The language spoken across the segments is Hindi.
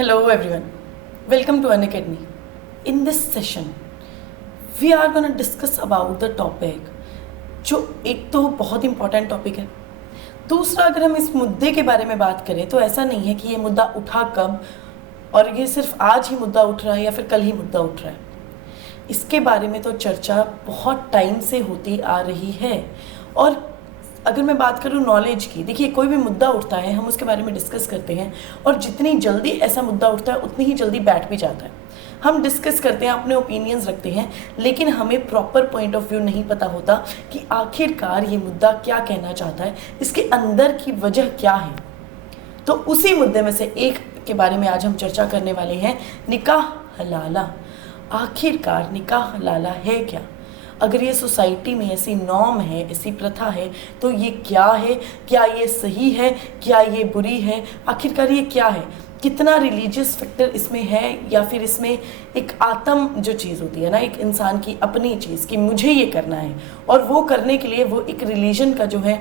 Hello everyone, welcome to Unacademy. In this session, we are going to discuss about the topic जो एक तो बहुत इम्पॉर्टेंट टॉपिक है। दूसरा, अगर हम इस मुद्दे के बारे में बात करें तो ऐसा नहीं है कि ये मुद्दा उठा कब और ये सिर्फ आज ही मुद्दा उठ रहा है या फिर कल ही मुद्दा उठ रहा है। इसके बारे में तो चर्चा बहुत टाइम से होती आ रही है। और अगर मैं बात करूँ नॉलेज की, देखिए कोई भी मुद्दा उठता है हम उसके बारे में डिस्कस करते हैं और जितनी जल्दी ऐसा मुद्दा उठता है उतनी ही जल्दी बैठ भी जाता है। हम डिस्कस करते हैं, अपने ओपिनियंस रखते हैं, लेकिन हमें प्रॉपर पॉइंट ऑफ व्यू नहीं पता होता कि आखिरकार ये मुद्दा क्या कहना चाहता है, इसके अंदर की वजह क्या है। तो उसी मुद्दे में से एक के बारे में आज हम चर्चा करने वाले हैं, निकाह हलाला। आखिरकार निकाह हलाला है क्या? अगर ये सोसाइटी में ऐसी नॉर्म है, ऐसी प्रथा है, तो ये क्या है? क्या ये सही है? क्या ये बुरी है? आखिरकार ये क्या है? कितना रिलीजियस फैक्टर इसमें है या फिर इसमें एक आत्म जो चीज़ होती है ना, एक इंसान की अपनी चीज़ कि मुझे ये करना है और वो करने के लिए वो एक रिलीजन का जो है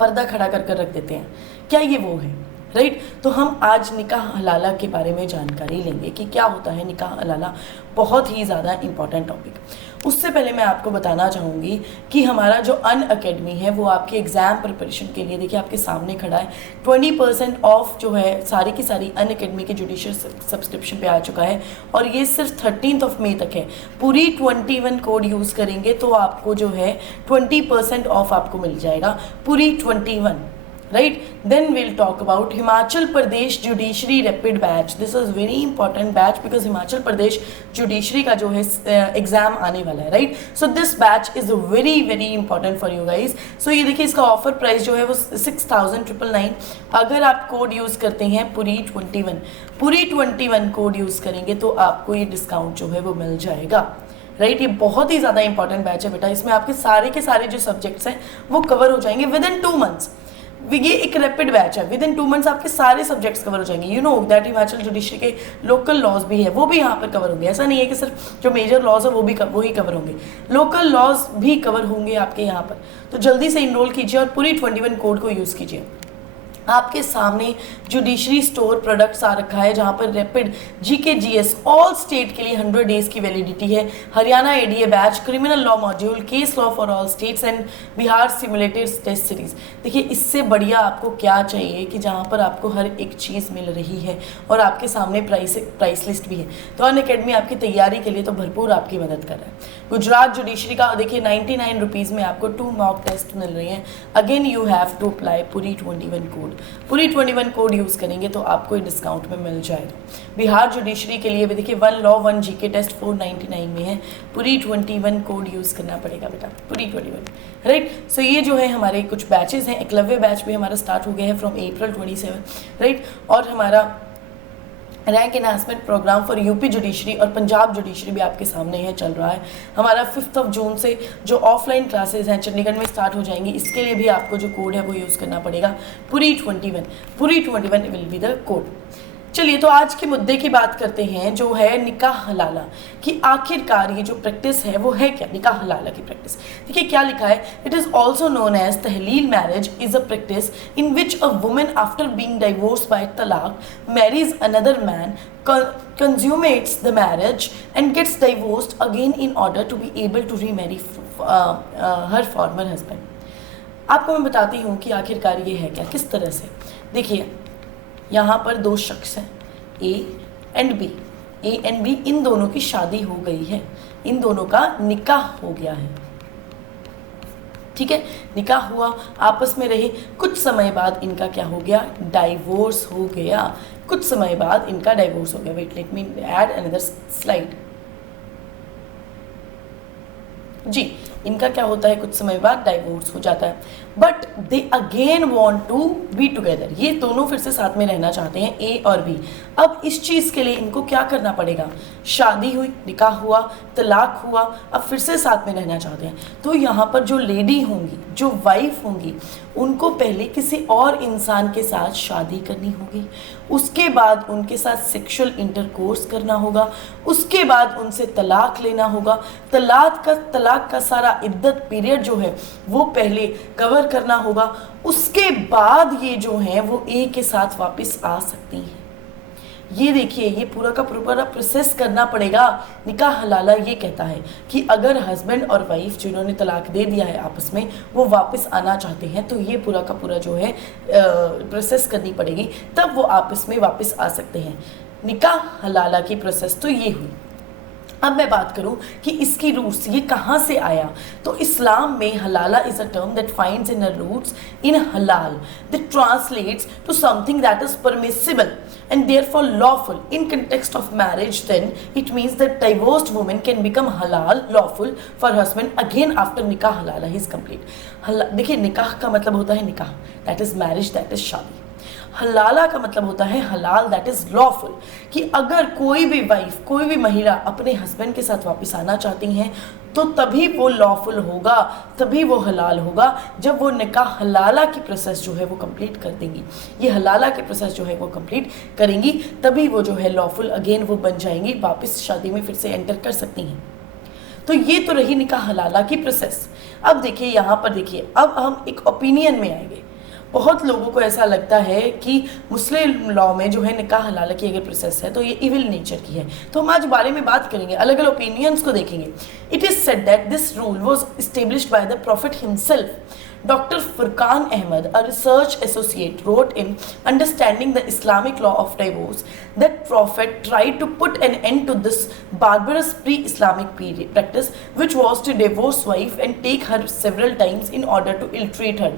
पर्दा खड़ा कर रख देते हैं, क्या ये वो है? राइट। तो हम आज निकाह हलाला के बारे में जानकारी लेंगे कि क्या होता है निकाह हलाला। बहुत ही ज़्यादा इम्पॉर्टेंट टॉपिक। उससे पहले मैं आपको बताना चाहूँगी कि हमारा जो अनअकैडमी है वो आपके एग्ज़ाम प्रिपरेशन के लिए, देखिए आपके सामने खड़ा है। 20% ऑफ जो है सारी की सारी अनअकैडमी के जुडिशियल सब्सक्रिप्शन पे आ चुका है और ये सिर्फ 13 मई तक है। पूरी 21 कोड यूज़ करेंगे तो आपको जो है 20% ऑफ आपको मिल जाएगा, पूरी 21। Right, then we'll talk about Himachal Pradesh Judiciary Rapid Batch. This is very important batch because Himachal Pradesh Judiciary का जो है एग्जाम आने वाला है, right? So this batch is very very important for you guys. So ये देखिए इसका ऑफर प्राइस जो है वो 6,999। अगर आप कोड यूज़ करते हैं पूरी 21 कोड यूज़ करेंगे तो आपको ये डिस्काउंट जो है वो मिल जाएगा। राइट, ये बहुत ही ज़्यादा इंपॉर्टेंट बैच है बेटा। इसमें आपके सारे के सारे जो सब्जेक्ट्स हैं वो कवर हो जाएंगे विद इन 2 मंथ्स। ये एक रैपिड बैच है, विद इन 2 मंथ्स आपके सारे सब्जेक्ट्स कवर हो जाएंगे। You know that Himachal judiciary के लोकल लॉज भी है, वो भी यहाँ पर कवर होंगे। ऐसा नहीं है कि सिर्फ जो मेजर लॉज है वो ही कवर होंगे, लोकल लॉज भी कवर होंगे आपके यहाँ पर। तो जल्दी से इनरोल कीजिए और पूरी 21 कोड को यूज़ कीजिए। आपके सामने जुडिशरी स्टोर प्रोडक्ट्स आ रखा है जहाँ पर rapid GK GS all state के लिए 100 डेज की वैलिडिटी है। Haryana ADA batch, criminal law module, case law for all states and Bihar simulated test series. देखिए इससे बढ़िया आपको क्या चाहिए कि जहाँ पर आपको हर एक चीज़ मिल रही है और आपके सामने प्राइस लिस्ट भी है। तो अनअकैडमी आपकी तैयारी के लिए तो भरपूर आपकी मदद कर रहा है। गुजरात जुडिशरी का देखिए 99 रुपीज़ में आपको 2 मॉक टेस्ट मिल रहे हैं। Again you have to apply पूरी 21 कोड। पूरी 21 कोड यूज़ करेंगे तो आपको ये डिस्काउंट में मिल जाएगा। बिहार जुडिशरी के लिए भी देखिए 1 लॉ 1 जीके टेस्ट 499 में है। पूरी 21 कोड यूज़ करना पड़ेगा बेटा, पूरी 21। राइट, सो ये जो है हमारे कुछ बैचेस हैं। एकलव्य बैच भी हमारा स्टार्ट हो गया है फ्रॉम अप्रैल 27। राइट, और हमारा rank enhancement programme for UP judiciary और पंजाब जुडिशरी भी आपके सामने है, चल रहा है। हमारा 5 जून से जो ऑफलाइन क्लासेस हैं चंडीगढ़ में स्टार्ट हो जाएंगी। इसके लिए भी आपको जो कोड है वो यूज़ करना पड़ेगा, पूरी 21 विल बी द कोड। चलिए तो आज के मुद्दे की बात करते हैं जो है निकाह हलाला, कि आखिरकार ये जो प्रैक्टिस है वो है क्या, निकाह हलाला की प्रैक्टिस। देखिए क्या लिखा है, it is also known as tahlil marriage is a practice in which a woman after being divorced by talaq marries another man, consummates the marriage and gets divorced again in order to be able to remarry her former husband। आपको मैं बताती हूँ कि आखिरकार ये है क्या, किस तरह से। देखिए यहाँ पर 2 शख्स हैं, ए एंड बी। इन दोनों की शादी हो गई है, इन दोनों का निकाह हो गया है। ठीक है, निकाह हुआ, आपस में रहे, कुछ समय बाद इनका क्या हो गया, डाइवोर्स हो गया। कुछ समय बाद इनका डाइवोर्स हो गया। Wait, let me add another slide. जी, इनका क्या होता है, कुछ समय बाद डाइवोर्स हो जाता है। But they again want to be together, ये दोनों फिर से साथ में रहना चाहते हैं, ए और बी। अब इस चीज़ के लिए इनको क्या करना पड़ेगा, शादी हुई, निकाह हुआ, तलाक हुआ, अब फिर से साथ में रहना चाहते हैं। तो यहाँ पर जो लेडी होंगी, जो वाइफ होंगी, उनको पहले किसी और इंसान के साथ शादी करनी होगी, उसके बाद उनके साथ सेक्सुअल इंटरकोर्स करना होगा, उसके बाद उनसे तलाक लेना होगा। तलाक का सारा इद्दत पीरियड जो है वो पहले कवर करना होगा, उसके बाद ये जो हैं वो ए के साथ वापस आ सकती हैं। ये देखिए, ये पूरा का पूरा प्रोसेस करना पड़ेगा। निकाह हलाला ये कहता है कि अगर हस्बैंड और वाइफ जिन्होंने तलाक दे दिया है आपस में, वो वापस आना चाहते हैं तो ये पूरा का पूरा जो है प्रोसेस करनी पड़ेगी, तब वो आपस में वापस आ सकते हैं। निकाह हलाला की प्रोसेस तो ये हुई। अब मैं बात करूं कि इसकी रूट्स ये कहाँ से आया, तो इस्लाम में halala is a term that finds in a roots in halal that translates to something that is permissible and therefore lawful in context of marriage. Then it means that divorced woman can become halal lawful for husband again after nikah halala is complete। देखिए, निकाह का मतलब होता है निकाह, that is marriage, that is शादी। हलाला का मतलब होता है हलाल, दैट इज लॉफुल, कि अगर कोई भी वाइफ, कोई भी महिला अपने हस्बैंड के साथ वापस आना चाहती हैं तो तभी वो लॉफुल होगा, तभी वो हलाल होगा जब वो निकाह हलाला की प्रोसेस जो है वो कंप्लीट कर देंगी। ये हलाला की प्रोसेस जो है वो कंप्लीट करेंगी, तभी वो जो है लॉफुल अगेन वो बन जाएंगी, वापस शादी में फिर से एंटर कर सकती हैं। तो ये तो रही निकाह हलाला की प्रोसेस। अब देखिए, यहाँ पर देखिए, अब हम एक ओपिनियन में आएंगे। बहुत लोगों को ऐसा लगता है कि मुस्लिम लॉ में जो है निकाह हलाला की अगर प्रोसेस है तो ये इविल नेचर की है। तो हम आज बारे में बात करेंगे, अलग अलग ओपिनियंस को देखेंगे। It is said that this rule was established by the profit himself. Dr. Furqan Ahmad, a research associate, wrote in Understanding the Islamic Law of Divorce that Prophet tried to put an end to this barbarous pre-Islamic practice, which was to divorce wife and take her several times in order to ill-treat her।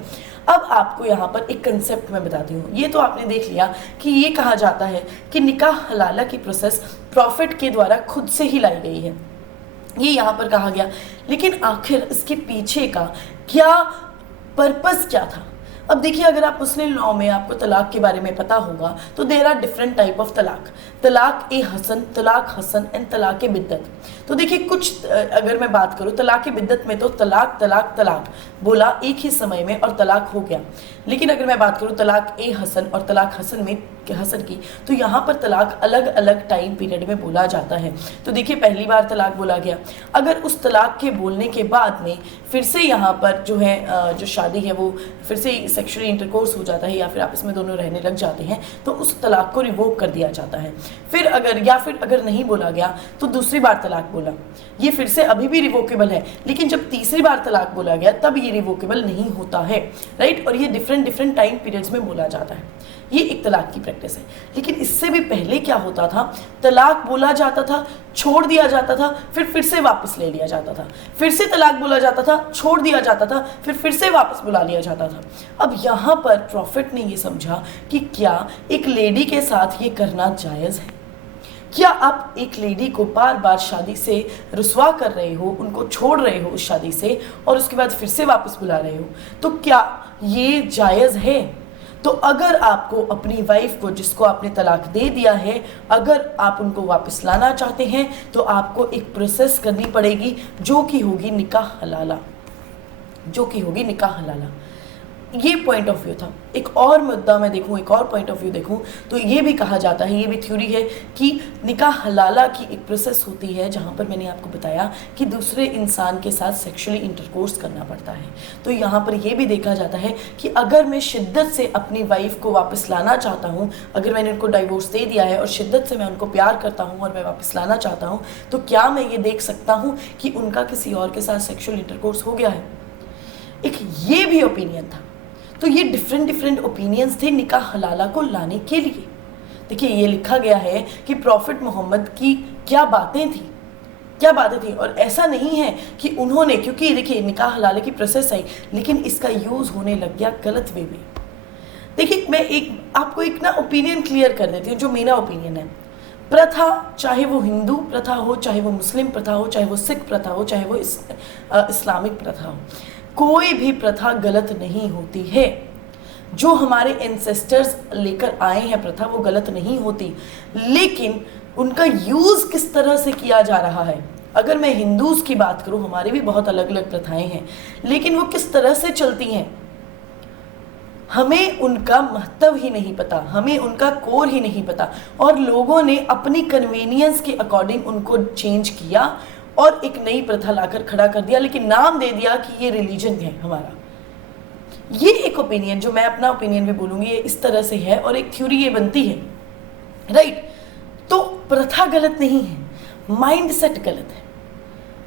अब आपको यहाँ पर एक कंसेप्ट मैं बताती हूँ। ये तो आपने देख लिया कि ये कहा जाता है कि निकाह हलाला की प्रोसेस प्रॉफिट के द्वारा खुद से ही लाई गई है, ये यहाँ पर कहा गया। लेकिन आखिर इसके पीछे का क्या पर्पस क्या था? अब देखिए, अगर आप मुस्लिम लॉ में आपको तलाक के बारे में पता होगा तो there are different type of तलाक, तलाक ए हसन, तलाक हसन एंड तलाक बिद्दत। तो देखिए, कुछ अगर मैं बात करूँ तलाक बिद्दत में तो तलाक तलाक तलाक बोला एक ही समय में और तलाक हो गया। लेकिन अगर मैं बात करूँ तलाक ए हसन और तलाक हसन में हसन की, तो यहाँ पर तलाक अलग अलग टाइम पीरियड में बोला जाता है। तो देखिए, पहली बार तलाक बोला गया, अगर उस तलाक के बोलने के बाद में फिर से यहाँ पर जो है जो शादी है वो फिर से सेक्सुअली इंटरकोर्स हो जाता है या फिर आपस में दोनों रहने लग जाते हैं, तो उस तलाक को रिवोक कर दिया जाता है। फिर अगर नहीं बोला गया तो दूसरी बार तलाक बोला, ये फिर से अभी भी रिवोकेबल है, लेकिन जब तीसरी बार तलाक बोला गया तब ये रिवोकेबल नहीं होता है, राइट। और ये डिफरेंट टाइम पीरियड्स में बोला जाता है, ये एक तलाक की प्रैक्टिस है। लेकिन इससे भी पहले क्या होता था, तलाक बोला जाता था, छोड़ दिया जाता था, फिर से वापस ले लिया जाता था, फिर से तलाक बोला जाता था, छोड़ दिया जाता था, फिर से वापस बुला लिया जाता था। अब यहाँ पर प्रॉफिट ने ये समझा कि क्या एक लेडी के साथ ये करना जायज़ है? क्या आप एक लेडी को बार बार शादी से रुसवा कर रहे हो, उनको छोड़ रहे हो उस शादी से और उसके बाद फिर से वापस बुला रहे हो, तो क्या ये जायज़ है? तो अगर आपको अपनी वाइफ को, जिसको आपने तलाक दे दिया है, अगर आप उनको वापस लाना चाहते हैं तो आपको एक प्रोसेस करनी पड़ेगी जो कि होगी निकाह हलाला, जो कि होगी निकाह हलाला। ये पॉइंट ऑफ व्यू था। एक और मुद्दा मैं देखूं, एक और पॉइंट ऑफ व्यू देखूं तो ये भी कहा जाता है, ये भी थ्योरी है कि निकाह हलाला की एक प्रोसेस होती है जहाँ पर मैंने आपको बताया कि दूसरे इंसान के साथ सेक्सुअली इंटरकोर्स करना पड़ता है। तो यहाँ पर ये भी देखा जाता है कि अगर मैं शिद्दत से अपनी वाइफ को वापस लाना चाहता हूँ, अगर मैंने उनको डाइवोर्स दे दिया है और शिद्दत से मैं उनको प्यार करता हूँ और मैं वापस लाना चाहता हूँ, तो क्या मैं ये देख सकता हूँ कि उनका किसी और के साथ सेक्सुअल इंटरकोर्स हो गया है? एक ये भी ओपिनियन था। तो ये डिफरेंट ओपिनियंस थे निकाह हलाला को लाने के लिए। देखिए, ये लिखा गया है कि प्रॉफिट मोहम्मद की क्या बातें थी, और ऐसा नहीं है कि उन्होंने, क्योंकि देखिए निकाह हलाला की प्रोसेस आई लेकिन इसका यूज़ होने लग गया गलत वे में। देखिए, मैं आपको एक ना ओपिनियन क्लियर कर देती हूँ जो मेरा ओपिनियन है। प्रथा, चाहे वो हिंदू प्रथा हो, चाहे वो मुस्लिम प्रथा हो, चाहे वो सिख प्रथा हो, चाहे वो इस्लामिक प्रथा हो, कोई भी प्रथा गलत नहीं होती है। जो हमारे एंसेस्टर्स लेकर आए हैं प्रथा, वो गलत नहीं होती, लेकिन उनका यूज़ किस तरह से किया जा रहा है। अगर मैं हिंदूज़ की बात करूं, हमारे भी बहुत अलग अलग प्रथाएं हैं, लेकिन वो किस तरह से चलती हैं हमें उनका महत्व ही नहीं पता, हमें उनका कोर ही नहीं पता, और लोगों ने अपनी कन्वीनियंस के अकॉर्डिंग उनको चेंज किया और एक नई प्रथा लाकर खड़ा कर दिया, लेकिन नाम दे दिया कि ये रिलीजन है हमारा। ये एक ओपिनियन, जो मैं अपना ओपिनियन भी बोलूँगी, ये इस तरह से है और एक थ्योरी ये बनती है, राइट। प्रथा गलत नहीं है, माइंडसेट गलत है।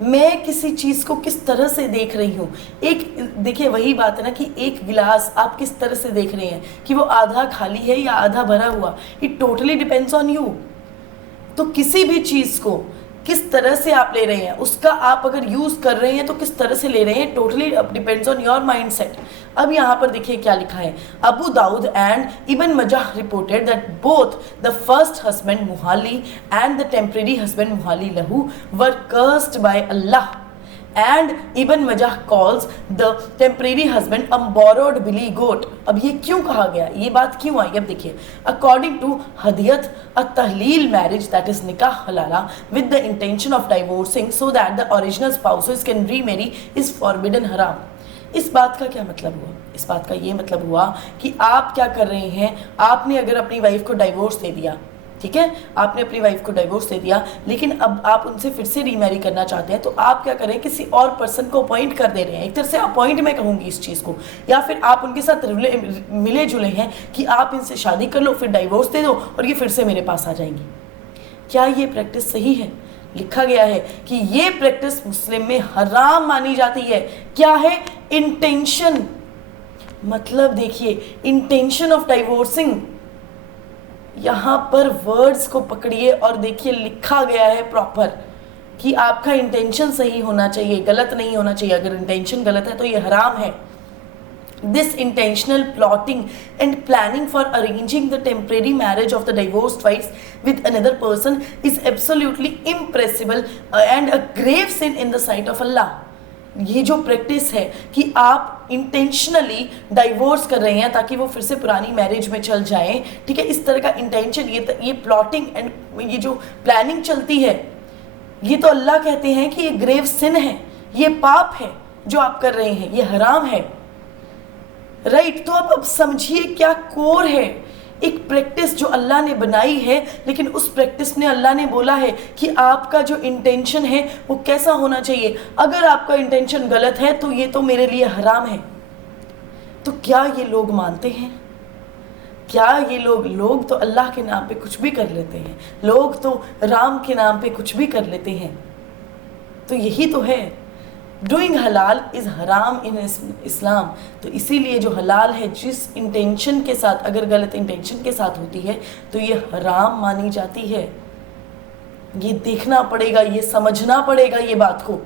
मैं किसी चीज़ को किस तरह से देख रही हूँ। एक देखिए वही बात है ना कि एक गिलास आप किस तरह से देख रहे हैं कि वो आधा खाली है या आधा भरा हुआ, it totally depends on you. तो किसी भी चीज़ को किस तरह से आप ले रहे हैं, उसका आप अगर यूज़ कर रहे हैं तो किस तरह से ले रहे हैं, totally depends on your mindset. अब यहाँ पर देखिए क्या लिखा है, Abu Dawood and Ibn Majah reported that both the first husband muhalli and the temporary husband muhalli lahu were cursed by Allah and Ibn Majah calls the temporary husband a borrowed billy goat। अब ये क्यों कहा गया, ये बात क्यों आई, अब देखिए, according to Hadiyat a tahleel marriage that is nikah halala with the intention of divorcing so that the original spouses can remarry is forbidden haram। इस बात का क्या मतलब हुआ, इस बात का ये मतलब हुआ कि आप क्या कर रहे हैं, आपने अगर अपनी वाइफ को डाइवोर्स दे दिया, ठीक है, आपने अपनी वाइफ को डिवोर्स दे दिया, लेकिन अब आप उनसे फिर से रीमैरी करना चाहते हैं, तो आप क्या करें, किसी और पर्सन को अपॉइंट कर दे रहे हैं। एक तरह से अपॉइंट मैं कहूँगी इस चीज़ को, या फिर आप उनके साथ मिले जुले हैं कि आप इनसे शादी कर लो, फिर डाइवोर्स दे दो और ये फिर से मेरे पास आ जाएंगी। क्या ये प्रैक्टिस सही है? लिखा गया है कि ये प्रैक्टिस मुस्लिम में हराम मानी जाती है। क्या है? इंटेंशन। मतलब देखिए, इंटेंशन ऑफ डाइवोर्सिंग, यहाँ पर वर्ड्स को पकड़िए और देखिए लिखा गया है प्रॉपर कि आपका इंटेंशन सही होना चाहिए, गलत नहीं होना चाहिए। अगर इंटेंशन गलत है तो ये हराम है। This intentional plotting and planning for arranging the temporary marriage of the divorced wives with another person is absolutely impermissible and a grave sin in the sight of Allah। ये जो प्रैक्टिस है कि आप इंटेंशनली डाइवोर्स कर रहे हैं ताकि वो फिर से पुरानी मैरिज में चल जाएं, ठीक है, इस तरह का इंटेंशन, ये प्लॉटिंग एंड ये जो प्लानिंग चलती है, ये तो अल्लाह कहते हैं कि ये ग्रेव सिन है, ये पाप है जो आप कर रहे हैं, ये हराम है, राइट। तो आप अब समझिए क्या कोर है, एक प्रैक्टिस जो अल्लाह ने बनाई है, लेकिन उस प्रैक्टिस में अल्लाह ने बोला है कि आपका जो इंटेंशन है वो कैसा होना चाहिए। अगर आपका इंटेंशन गलत है तो ये तो मेरे लिए हराम है। तो क्या ये लोग मानते हैं? क्या ये लोग तो अल्लाह के नाम पे कुछ भी कर लेते हैं, लोग तो राम के नाम पे कुछ भी कर लेते हैं। तो यही तो है, डूइंग हलाल इज़ हराम इन इस्लाम। तो इसीलिए जो हलाल है जिस इंटेंशन के साथ, अगर गलत इंटेंशन के साथ होती है तो ये हराम मानी जाती है। ये देखना पड़ेगा, ये समझना पड़ेगा ये बात को।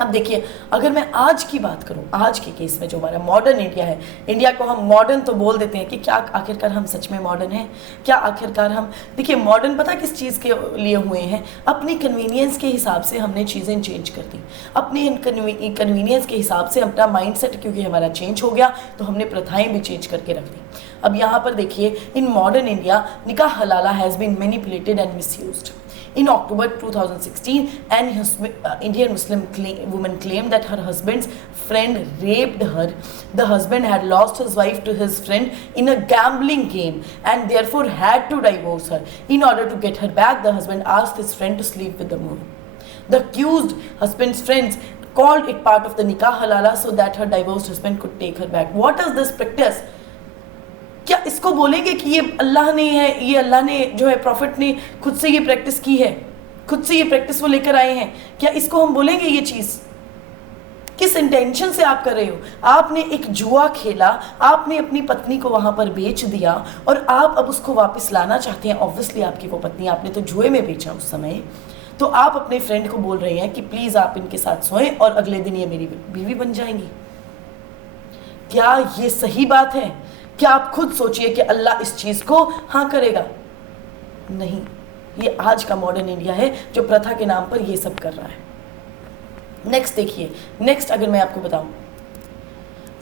अब देखिए, अगर मैं आज की बात करूं, आज के केस में जो हमारा मॉडर्न इंडिया है, इंडिया को हम मॉडर्न तो बोल देते हैं कि क्या आखिरकार हम सच में मॉडर्न हैं? क्या आखिरकार हम, देखिए मॉडर्न पता किस चीज़ के लिए हुए हैं? अपनी कन्वीनियंस के हिसाब से हमने चीज़ें चेंज कर दी, अपनी कन्वीनियंस के हिसाब से अपना माइंडसेट क्योंकि हमारा चेंज हो गया तो हमने प्रथाएँ भी चेंज करके रख दी। अब यहाँ पर देखिए, इन modern India nikah halala has been manipulated and misused. In October 2016, an Indian Muslim woman claimed that her husband's friend raped her. The husband had lost his wife to his friend in a gambling game and therefore had to divorce her. In order to get her back, the husband asked his friend to sleep with the woman. The accused husband's friends called it part of the nikah halala so that her divorced husband could take her back. What is this practice? क्या इसको बोलेंगे कि ये अल्लाह ने है, ये अल्लाह ने जो है प्रॉफिट ने खुद से ये प्रैक्टिस की है, खुद से ये प्रैक्टिस वो लेकर आए हैं? क्या इसको हम बोलेंगे? ये चीज़ किस इंटेंशन से आप कर रहे हो? आपने एक जुआ खेला, आपने अपनी पत्नी को वहाँ पर बेच दिया और आप अब उसको वापस लाना चाहते हैं। ऑब्वियसली आपकी वो पत्नी आपने तो जुए में बेचा उस समय, तो आप अपने फ्रेंड को बोल रहे हैं कि प्लीज़ आप इनके साथ सोएं और अगले दिन ये मेरी बीवी बन जाएंगी। क्या ये सही बात है? क्या आप खुद सोचिए कि अल्लाह इस चीज़ को हाँ करेगा? नहीं, ये आज का मॉडर्न इंडिया है जो प्रथा के नाम पर ये सब कर रहा है। नेक्स्ट देखिए, नेक्स्ट अगर मैं आपको बताऊं,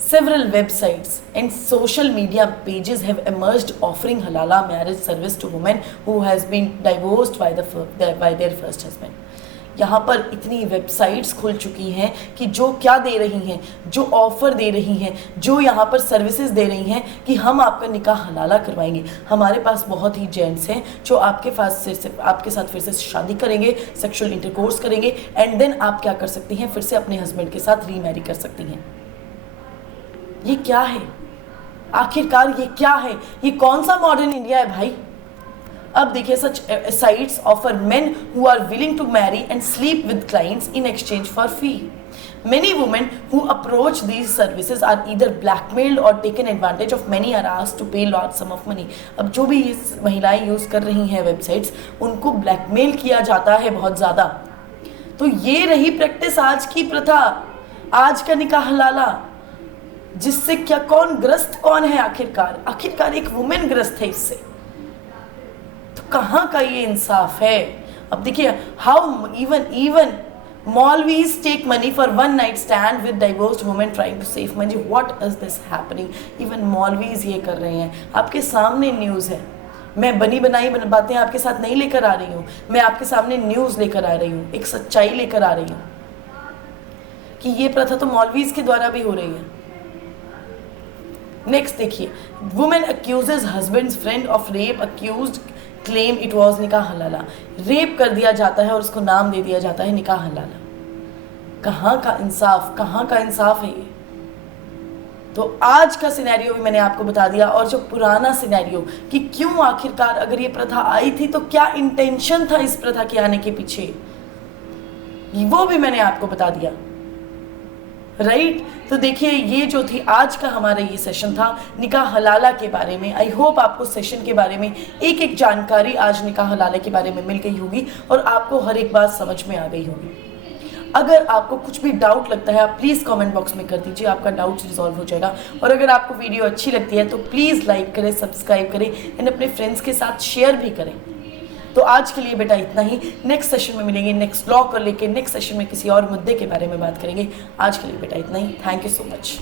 several websites and social media pages have emerged offering halala marriage service to women who has been divorced by their first husband। यहाँ पर इतनी वेबसाइट्स खुल चुकी हैं कि जो क्या दे रही हैं, जो ऑफ़र दे रही हैं, जो यहाँ पर सर्विसेज दे रही हैं कि हम आपका निकाह हलाला करवाएंगे। हमारे पास बहुत ही जेंट्स हैं जो आपके साथ फिर से शादी करेंगे, सेक्सुअल इंटरकोर्स करेंगे एंड देन आप क्या कर सकती हैं, फिर से अपने हस्बैंड के साथ रीमैरी कर सकती हैं। ये क्या है आखिरकार? ये क्या है? ये कौन सा मॉडर्न इंडिया है भाई? अब देखिए, such sites offer men who are willing to marry and sleep with clients in exchange for fee. Many women who approach these services are either blackmailed or taken advantage of. Many are asked to pay large sum of money. अब जो भी ये महिलाएं यूज़ कर रही हैं वेबसाइट्स, उनको ब्लैकमेल किया जाता है बहुत ज़्यादा. तो ये रही प्रैक्टिस, आज की प्रथा, आज का निकाह हलाला, जिससे क्या कौन ग्रस्त कौन है आखिरकार एक वुमेन ग्रस्त है इससे. तो कहाँ का ये इंसाफ है. अब देखिए, how even Maulvis take money for one night stand with divorced women trying to save money. What is this happening? Even Maulvis ये कर रहे हैं. आपके सामने न्यूज़ है. मैं बनी बनाई बातें आपके साथ नहीं लेकर आ रही हूँ. मैं आपके सामने न्यूज़ लेकर आ रही हूँ, एक सच्चाई लेकर आ रही हूँ कि ये प्रथा तो मौलवीज के द्वारा भी हो रही है. नेक्स्ट देखिए, women accuses husband's friend of rape, accused claim it was निकाह हलाला. रेप कर दिया जाता है और उसको नाम दे दिया जाता है निकाह हलाला. कहाँ का इंसाफ है ये. तो आज का सिनेरियो भी मैंने आपको बता दिया, और जो पुराना सिनेरियो कि क्यों आखिरकार अगर ये प्रथा आई थी तो क्या इंटेंशन था इस प्रथा के आने के पीछे, वो भी मैंने आपको बता दिया. राइट. तो देखिए, ये जो थी आज का हमारा ये सेशन था निकाह हलाला के बारे में. आई होप आपको सेशन के बारे में एक जानकारी आज निकाह हलाला के बारे में मिल गई होगी और आपको हर एक बात समझ में आ गई होगी. अगर आपको कुछ भी डाउट लगता है, आप प्लीज़ कमेंट बॉक्स में कर दीजिए, आपका डाउट रिजॉल्व हो जाएगा. और अगर आपको वीडियो अच्छी लगती है तो प्लीज़ लाइक करें, सब्सक्राइब करें एंड अपने फ्रेंड्स के साथ शेयर भी करें. तो आज के लिए बेटा इतना ही. नेक्स्ट सेशन में मिलेंगे, नेक्स्ट ब्लॉग कर लेके नेक्स्ट सेशन में किसी और मुद्दे के बारे में बात करेंगे. आज के लिए बेटा इतना ही. Thank you so much.